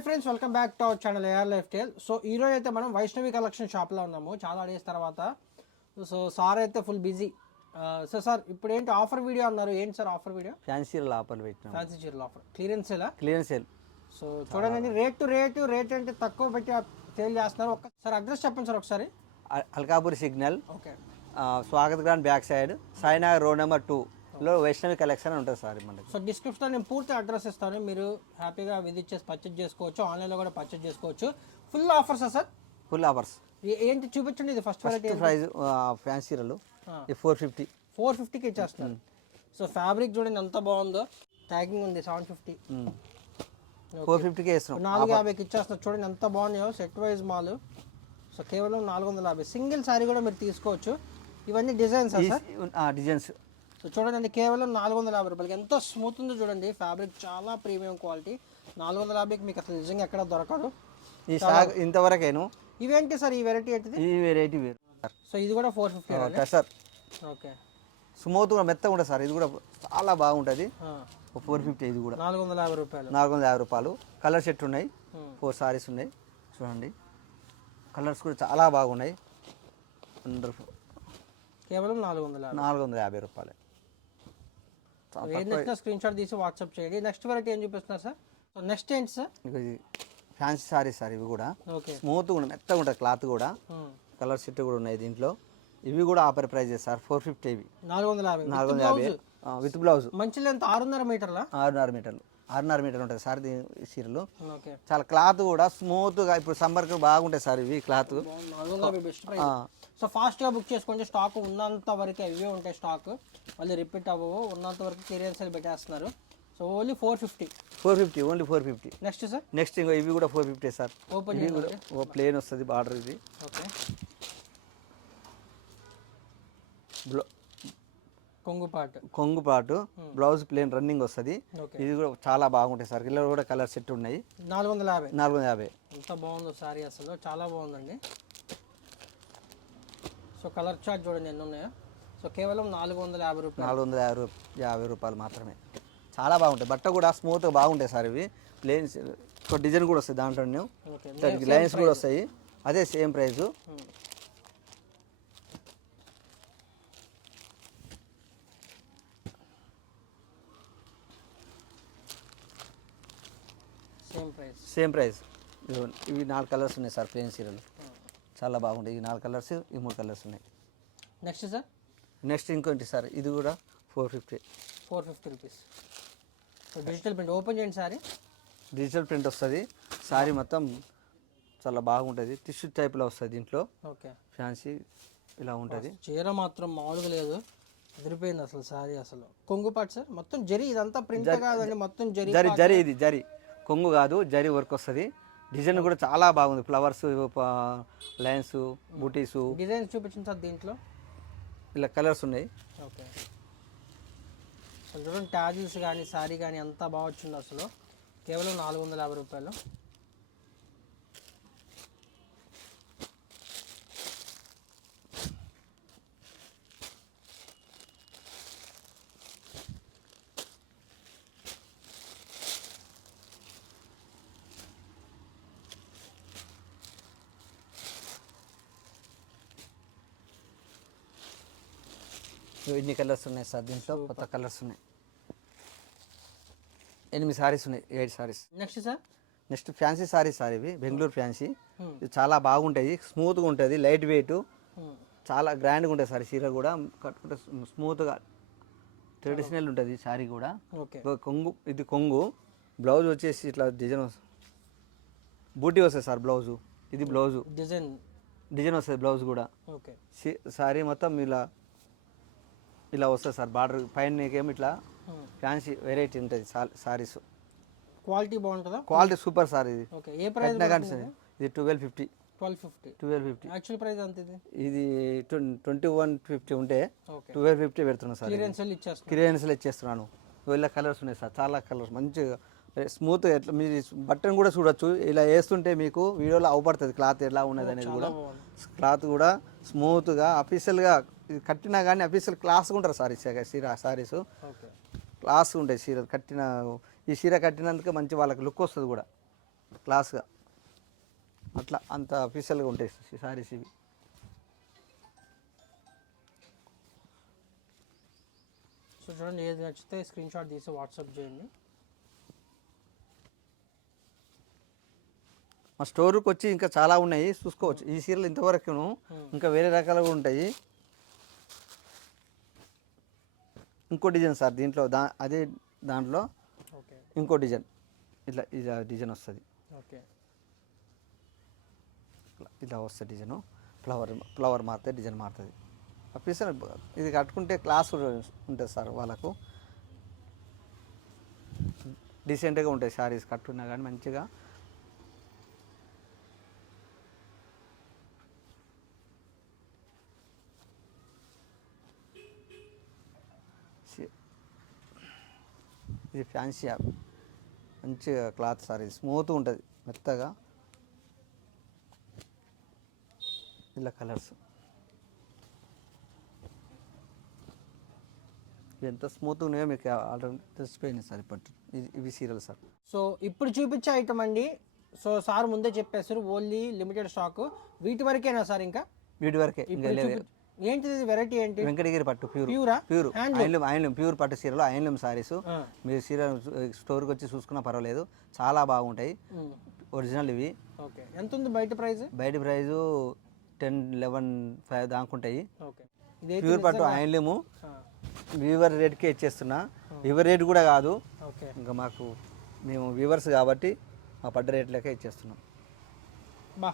Hi friends, welcome back to our channel AR lifestyle. So ఈరోజు అయితే మనం Vaishnavi collection షాప్లో ఉన్నాము చాలా డేస్ తర్వాత. సో సార్ అయితే ఫుల్ బిజీ. సో సార్ ఇప్పుడు ఏంటి ఆఫర్ వీడియో అన్నారు, ఏంటి sir offer video? Fancy offer పెట్టినాం. ఫ్యాన్సీ చీరల ఆఫర్, క్లియరెన్స్ సేలా? Clearance sale. సో చూడండి, రేట్ అంటే తక్కువ పెట్టి సేల్ చేస్తున్నారు. ఒకసారి అడ్రస్ చెప్పండి సార్ ఒకసారి. Alkapur signal, okay, Swagat grand back side, Sainagar road number 2లో వైష్ణవి కలెక్షన్ ఉంటుంది సార్ మనకి. సో డిస్క్రిప్షన్లో నేను పూర్తి అడ్రస్ ఇస్తాను, మీరు హ్యాపీగా విజిట్ చేసి పర్చేజ్ చేసుకోవచ్చు. ఆన్లైన్లో కూడా పర్చేజ్ చేసుకోవచ్చు. Full offers sir? Full offers. ఏంటి చూపించండి. ఇది ఫస్ట్ ప్రైస్ ఫ్యాన్సీలు 450. 450కి ఇచ్చేస్తున్నారు. సో ఫ్యాబ్రిక్ చూడండి ఎంత బాగుందో, ట్యాగింగ్ ఉంది 750. 450కి ఇస్తున్నాం. 450కి ఇచ్చేస్తున్నారు. చూడండి ఎంత బాగున్నాయో, సెట్ వైజ్ మాల్. సో కేవలం 450. సింగిల్ శారీ కూడా మీరు తీసుకోవచ్చు. ఇవన్నీ డిజైన్స్ డిజైన్స్. సో చూడండి, కేవలం 450 రూపాయలకి ఎంత స్మూత్ ఉందో చూడండి. ఫ్యాబ్రిక్ చాలా ప్రీమియం క్వాలిటీ. 450కి మీకు అసలు నిజంగా ఎక్కడ దొరకదు. ఈ సాగ్ ఇంతవరకేను. ఇవేంటి సార్, ఈ వెరైటీ ఏంటిది? ఈ వెరైటీ వేరు. సో ఇది కూడా 450 సార్. ఓకే, స్మూత్గా మెత్తగా ఉంటుంది సార్. ఇది కూడా చాలా బాగుంటుంది. 450. ఇది కూడా 450 రూపాయలు. 450 రూపాయలు. కలర్ సెట్ ఉన్నాయి, 4 సారీస్ ఉన్నాయి. చూడండి, కలర్స్ కూడా చాలా బాగున్నాయి. వండర్ఫుల్. కేవలం 450 రూపాయలు. స్క్రీన్ షాట్ తీసి వాట్సాప్ చేయండి. నెక్స్ట్ వెరైటీ ఏం చూపిస్తున్నారు సార్? సో నెక్స్ట్ ఏంటి సార్? Fancy saris sir. ఇవి కూడా ఓకే, స్మూత్గా ఉంటుంది, మెత్తగా ఉంటుంది. క్లాత్ కూడా కలర్ సెట్ కూడా ఉన్నాయి దీంట్లో. ఇవి కూడా ఆఫర్ ప్రైజెస్ సార్. 450. ఇవి 450 విత్ బ్లౌజ్. మంచి లెంత్ 6.5 మీటర్ల. 6.5 మీటర్లు. 6.5 మీటర్లు ఉంటుంది సార్ ఈ చీరలు. ఓకే, చాలా క్లాత్ కూడా స్మూత్గా. ఇప్పుడు సమ్మర్కి బాగుంటాయి సార్ ఇవి క్లాత్. 450 best price. సో ఫాస్ట్గా బుక్ చేసుకోండి. స్టాక్ ఉన్నంత వరకు అవే ఉంటాయి. స్టాక్ మళ్ళీ రిపీట్ అవ్వవు. ఉన్నంత వరకు క్లియరెన్స్ పెట్టేస్తున్నారు. So only 450. Only 450. Next sir? Next ఇంకో ఇవి కూడా 450 సార్. ఓపెన్ ఇవి కూడా ప్లేన్ వస్తుంది బార్డర్. ఇది ఓకే, కొంగు పాటు బ్లౌజ్ ప్లేన్ రన్నింగ్ వస్తుంది. ఇది కూడా చాలా బాగుంటాయి సార్. ఇలా కూడా కలర్ సెట్ ఉన్నాయి. 450. ఎంత బాగుందో సారీ, అసలు చాలా బాగుందండి. సో కలర్ చార్ట్ చూడండి ఎన్ని ఉన్నాయో. సో కేవలం 450 రూపాయలు. 450 రూపాయలు మాత్రమే. చాలా బాగుంటాయి. బట్ట కూడా స్మూత్గా బాగుంటాయి సార్. ఇవి ప్లేన్స్ డిజైన్ కూడా వస్తాయి దాంట్లో. లైన్స్ కూడా వస్తాయి. అదే సేమ్ ప్రైస్. Same price. ఇవి 4 కలర్స్ ఉన్నాయి సార్. ప్లేన్ సీరలు చాలా బాగుంటాయి. ఈ 4 కలర్స్, ఈ 3 కలర్స్ ఉన్నాయి. Next sir? నెక్స్ట్ ఇంకోటి సార్. ఇది కూడా 450 రూపీస్. Digital print. ఓపెన్ చేయండి సారీ. డిజిటల్ ప్రింట్ వస్తుంది. సారీ మొత్తం చాలా బాగుంటుంది. టిష్యూ టైప్లో వస్తుంది దీంట్లో. ఓకే, ఫ్యాన్సీ ఇలా ఉంటుంది. చీర మాత్రం మామూలుగా లేదు, ఎదిరిపోయింది అసలు సారీ. అసలు కొంగు పాటు సార్ మొత్తం జరీ. ఇదంతా ప్రింట్ కాదండి, మొత్తం జరీ. ఇది జరీ కొంగు కాదు, జరీ వర్క్ వస్తుంది. డిజైన్ కూడా చాలా బాగుంది. ఫ్లవర్స్, లైన్స్, బూటీస్. డిజైన్స్ చూపించింది సార్ దీంట్లో. ఇలా కలర్స్ ఉన్నాయి. ఓకే, చూడండి ట్యాజిల్స్ కానీ శారీ కానీ అంతా బాగా వచ్చింది అసలు. కేవలం 450 రూపాయలు. ఇన్ని కలర్స్ ఉన్నాయి సార్ దీంట్లో. కొత్త కలర్స్ ఉన్నాయి. 8 సారీస్ ఉన్నాయి. 8 saris. Next sir? Next fancy saris sir. ఇవి బెంగళూరు ఫ్యాన్సీ. ఇది చాలా బాగుంటాయి. స్మూత్గా ఉంటుంది, లైట్ వెయిట్, చాలా గ్రాండ్గా ఉంటుంది సార్. చీర కూడా కట్టుకుంటే స్మూత్గా ట్రెడిషనల్ ఉంటుంది సారీ కూడా. కొంగు, ఇది కొంగు. బ్లౌజ్ వచ్చేసి ఇట్లా డిజైన్ వస్తుంది, బూటీ వస్తుంది సార్ బ్లౌజు. ఇది బ్లౌజు డిజైన్ వస్తుంది బ్లౌజ్ కూడా. ఓకే, సారీ మొత్తం ఇలా వస్తుంది సార్. బార్డర్ పైన ఏమో ఇట్లా ఫ్యాన్సీ వెరైటీ ఉంటుంది సారీస్. క్వాలిటీ బాగుంటుందా? Quality super sir. ఇది ఏ ప్రైస్? ఇది 1250. 1250. యాక్చువల్ ప్రైస్ అంత ఇది 2150 ఉంటే 1250 పెడుతున్నాను సార్. క్లియరెన్స్లో ఇచ్చేస్తున్నాను. ఇలా కలర్స్ ఉన్నాయి సార్. చాలా కలర్స్ మంచిగా స్మూత్. ఎట్లా మీరు బట్టను కూడా చూడొచ్చు. ఇలా వేస్తుంటే మీకు వీడియోలో అవపడుతుంది క్లాత్ ఎలా ఉన్నది అనేది కూడా. క్లాత్ కూడా స్మూత్గా అఫీషియల్గా ఇది కట్టినా కానీ అఫీషియల్ క్లాస్గా ఉంటారు సార్. సారీస్ క్లాస్ ఉంటాయి. చీర కట్టిన ఈ చీర కట్టినందుకు మంచి వాళ్ళకి లుక్ వస్తుంది కూడా. క్లాస్గా అట్లా అంత అఫీషియల్గా ఉంటాయి సారీస్ ఇవి. సో చూడండి, ఏది నచ్చితే స్క్రీన్ షాట్ తీసి వాట్సాప్ చేయండి. మా స్టోర్కి వచ్చి ఇంకా చాలా ఉన్నాయి, చూసుకోవచ్చు. ఈ చీరలు ఇంతవరకును ఇంకా వేరే రకాలు కూడా ఉంటాయి. ఇంకో డిజైన్ సార్ దీంట్లో అదే దాంట్లో ఓకే ఇంకో డిజైన్ ఇట్లా ఇలా డిజైన్ వస్తుంది. ఓకే ఇలా వస్తుంది డిజైను. ఫ్లవర్ మారుతుంది, డిజైన్ మారుతుంది. ఆ పీస్ ఇది కట్టుకుంటే క్లాస్ ఉంటుంది సార్. వాళ్ళకు డీసెంట్గా ఉంటాయి శారీస్ కట్టుకున్నా కానీ మంచిగా. ఇది ఫ్యాన్సీ మంచిగా క్లాత్ సార్. ఇది స్మూత్గా ఉంటుంది, మెత్తగా. ఇలా కలర్స్ ఎంత స్మూత్గా ఉన్నాయో మీకు ఆల్రెడీ తెలిసిపోయింది సార్. ఇప్పటి ఇవి సీరియల్ సార్. సో ఇప్పుడు చూపించే ఐటమ్ అండి. సో సార్ ముందే చెప్పేస్తారు ఓన్లీ లిమిటెడ్ స్టాక్. వీటి వరకేనా సార్? ఇంకా వీటి వరకే. ఇంకా ఏంటిది వెరైటీ ఏంటి? వెంకటగిరి పట్టు ప్యూరా? ప్యూర్ ఐన్లూమ్ ప్యూర్ పట్టు చీరలు, ఐన్లూమ్ సారీస్. మీరు చీర స్టోర్కి వచ్చి చూసుకున్నా పర్వాలేదు, చాలా బాగుంటాయి. ఒరిజినల్ ఇవి. ఓకే, ఎంత ఉంది బయట ప్రైస్? బయట ప్రైజు 10, 11, 5 దాకుంటాయి. ఓకే, ప్యూర్ పట్టు ఐన్లూము వీవర్ రేట్కే ఇచ్చేస్తున్నా. వీవర్ రేట్ కూడా కాదు, ఇంకా మాకు మేము వీవర్స్ కాబట్టి మా పడ్డ రేట్లకే ఇచ్చేస్తున్నాం. బా,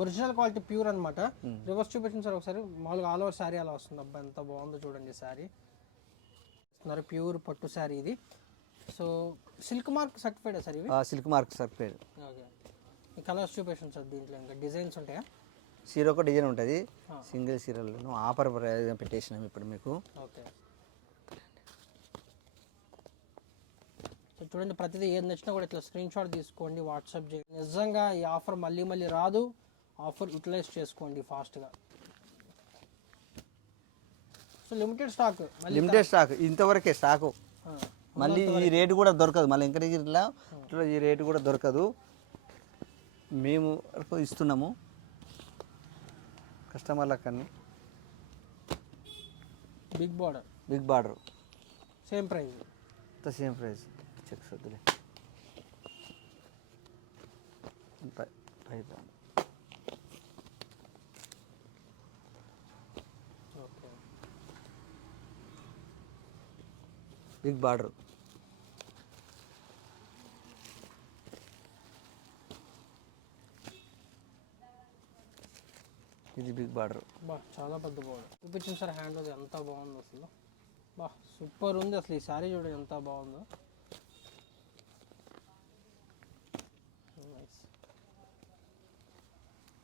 ఒరిజినల్ క్వాలిటీ ప్యూర్ అనమాట. రివర్స్ చూపించండి సార్ ఒకసారి. మామూలుగా ఆల్ ఓవర్ శారీ అలా వస్తుంది. అబ్బా ఎంత బాగుందో చూడండి శారీ. ప్యూర్ పట్టు శారీ ఇది. So silk mark certified sir ఇవి? Silk mark certified. ఓకే, ఈ కలర్స్ చూపించండి సార్. దీంట్లో ఇంకా డిజైన్స్ ఉంటాయా? చీర ఒక డిజైన్ ఉంటుంది, సింగిల్ చీరలను ఆఫర్ ప్రైస్ పెట్టేసినాం ఇప్పుడు మీకు. ఓకే, సో చూడండి, ప్రతిదీ ఏది నచ్చినా కూడా ఇట్లా స్క్రీన్ షాట్ తీసుకోండి, వాట్సాప్ చేయండి. నిజంగా ఈ ఆఫర్ మళ్ళీ మళ్ళీ రాదు. ఆఫర్ యూటిలైజ్ చేసుకోండి ఫాస్ట్గా. So limited stock, limited stock, ఇంతవరకే స్టాకు. మళ్ళీ ఈ రేటు కూడా దొరకదు. మళ్ళీ వెంకటగిరిలో ఈ రేటు కూడా దొరకదు. మేము ఇస్తున్నాము కస్టమర్లకు అన్ని. Big border same price, same price. Checks వద్దులే. Big border. ఇది బిగ్ బార్డర్. బా, చాలా పెద్ద బార్డర్. చూపించింది సార్ హ్యాండ్. అది ఎంత బాగుంది అసలు. బా, సూపర్ ఉంది అసలు. ఈ శారీ చూడండి ఎంత బాగుందో.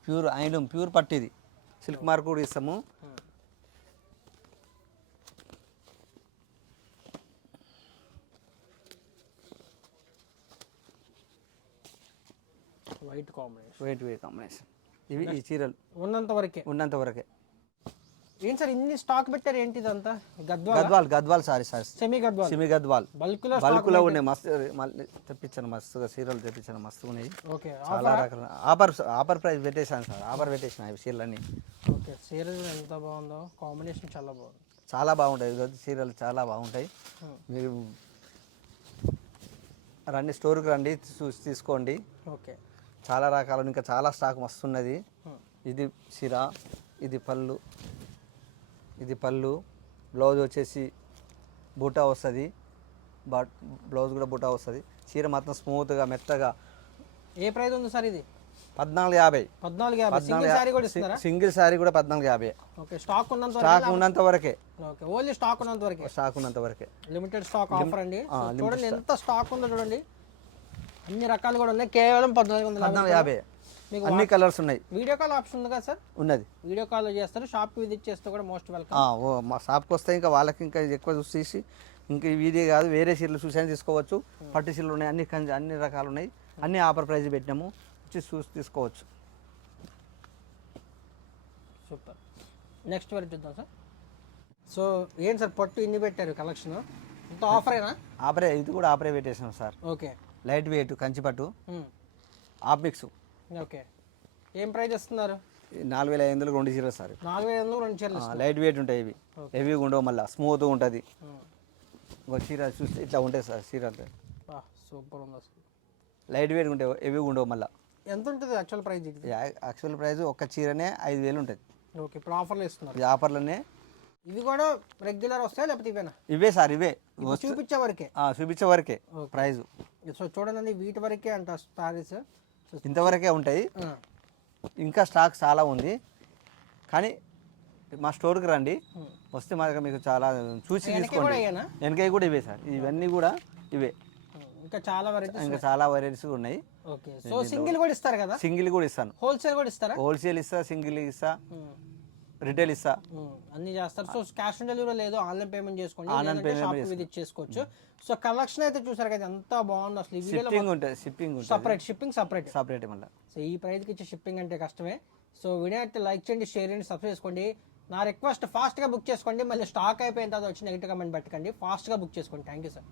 ప్యూర్ ఐన్లూమ్ ప్యూర్ పట్టు. ఇది సిల్క్ మార్క్ కూడా ఇస్తాము. White combination, white combination. ఇవి ఈ చీరలు ఉన్నంత వరకే. ఏంటి సార్ ఇన్ని స్టాక్ పెట్టారు? ఏంటి ఇదంతా? Gadwal sorry sir. Semi Gadwal బల్క్లో ఉన్నాయి. మస్తు తెప్పించాను, మస్తుగా చీరలు తెప్పించాను, మస్తుగా ఉన్నాయి. ఓకే, చాలా రకాల ఆఫర్ ప్రైస్ పెట్టేశాను సార్. ఆఫర్ పెట్టేసిన ఈ చీరలన్నీ. ఓకే, చీరలు ఎంత బాగుందో, కాంబినేషన్ చాలా బాగుంది. చాలా బాగుంటాయి చీరలు, చాలా బాగుంటాయి. మీరు రండి, స్టోర్కి రండి, చూసి తీసుకోండి. ఓకే, చాలా రకాలు, ఇంకా చాలా స్టాక్ మస్తున్నది. ఇది చీర, ఇది పళ్ళు, బ్లౌజ్ వచ్చేసి బూటా వస్తుంది. బ్లౌజ్ కూడా బూటా వస్తుంది. చీర మాత్రం స్మూత్గా మెత్తగా. ఏ ప్రైస్ ఉంది సార్ ఇది? 1450. సింగిల్ శారీ కూడా 1450. ఓకే, స్టాక్ ఉన్నంత వరకే. ఓకే, ఓన్లీ స్టాక్ ఉన్నంత వరకే. లిమిటెడ్ స్టాక్ ఆఫర్ అండి. చూడండి ఎంత స్టాక్ ఉందో చూడండి. అన్ని రకాలు కూడా ఉన్నాయి. కేవలం 1450. అన్ని కలర్స్ ఉన్నాయి. వీడియో కాల్ ఆప్షన్ ఉంది కదా సార్? ఉన్నది. వీడియో కాల్ చేస్తారు. షాప్ విజిట్ చేస్తే కూడా మోస్ట్ వెల్కమ్. మా షాప్కి వస్తే ఇంకా వాళ్ళకి ఇంకా ఎక్కువ చూసి ఇంకా వీడియో కాదు, వేరే చీరలు చూసి తీసుకోవచ్చు. పట్టు చీరలు ఉన్నాయి, అన్ని రకాలు ఉన్నాయి. అన్ని ఆఫర్ ప్రైస్ పెట్టినాము, చూసి తీసుకోవచ్చు. సూపర్. నెక్స్ట్ వెరైటీ చూద్దాం సార్. సో ఏంటి సార్ పట్టు ఇన్ని పెట్టారు కలెక్షన్? ఇంత ఆఫరేనా? ఆఫరే, ఇది కూడా ఆఫరే పెట్టేసాం sir. Okay, light weight Kanchi పట్టు. హాఫ్ మిక్స్ ఓకే, ఏం ప్రైస్ ఇస్తున్నారు? 4500 2 చీరలు సార్. 4500 2 చీరలు. లైట్ వెయిట్ ఉంటాయి ఇవి, హెవీగా ఉండవు, మళ్ళీ స్మూత్గా ఉంటుంది. ఒక చీర చూస్తే ఇట్లా ఉంటుంది సార్ చీర అంతా. సూపర్ ఉంది అసలు. లైట్ వెయిట్ ఉంటాయి, హెవీగా ఉండవు మళ్ళీ. ఎంత ఉంటుంది యాక్చువల్ ప్రైస్ ఇది? యాక్చువల్ ప్రైస్ ఒక్క చీరనే 5000 ఉంటుంది. ఓకే, ఇప్పుడు ఆఫర్లో ఇస్తున్నారు. ఇది ఆఫర్లోనే. ఇవి కూడా రెగ్యులర్ వస్తాయి లేకపోతే ఇవేనా? ఇవే సార్, ఇవే చూపించే వరకే. చూపించే వరకే ప్రైస్. సో చూడండి, వీటి వరకే అంట సారీస్, ఇంతవరకే ఉంటాయి. ఇంకా స్టాక్ చాలా ఉంది, కానీ మా స్టోర్కి రండి, వస్తే మా దగ్గర మీకు చాలా చూసి తీసుకోండి. వెనకవి కూడా ఇవే సార్, ఇవన్నీ కూడా ఇవే. ఇంకా చాలా వెరైటీస్ ఉన్నాయి. ఓకే, సో సింగిల్ కూడా ఇస్తారు కదా? సింగిల్ కూడా ఇస్తాను. హోల్సేల్ కూడా ఇస్తారా? హోల్సేల్ ఇస్తా, సింగిల్ ఇస్తా, రిటైల్ ఇస్తా, అన్ని చేస్తారు. సో క్యాష్ ఆన్ డెలివరీ లేదు, ఆన్లైన్ పేమెంట్ చేసుకోండి, షాప్ విజిట్ చేసుకోవచ్చు. సో కలెక్షన్ అయితే చూసారు కదా, ఎంత బాగుంది అసలు. షిప్పింగ్ సపరేట్ మళ్ళీ. సో ఈ ప్రైస్కి ఇచ్చే షిప్పింగ్ అంటే కష్టమే. సో వీడియో అయితే లైక్ చేయండి, షేర్ చేయండి, సబ్స్క్రైబ్ చేసుకోండి. నా రిక్వెస్ట్, ఫాస్ట్గా బుక్ చేసుకోండి, మళ్ళీ స్టాక్ అయిపోయిన తర్వాత వచ్చి నెగిటివ్ కమెంట్ పెట్టకండి, ఫాస్ట్గా బుక్ చేసుకోండి. Thank you sir.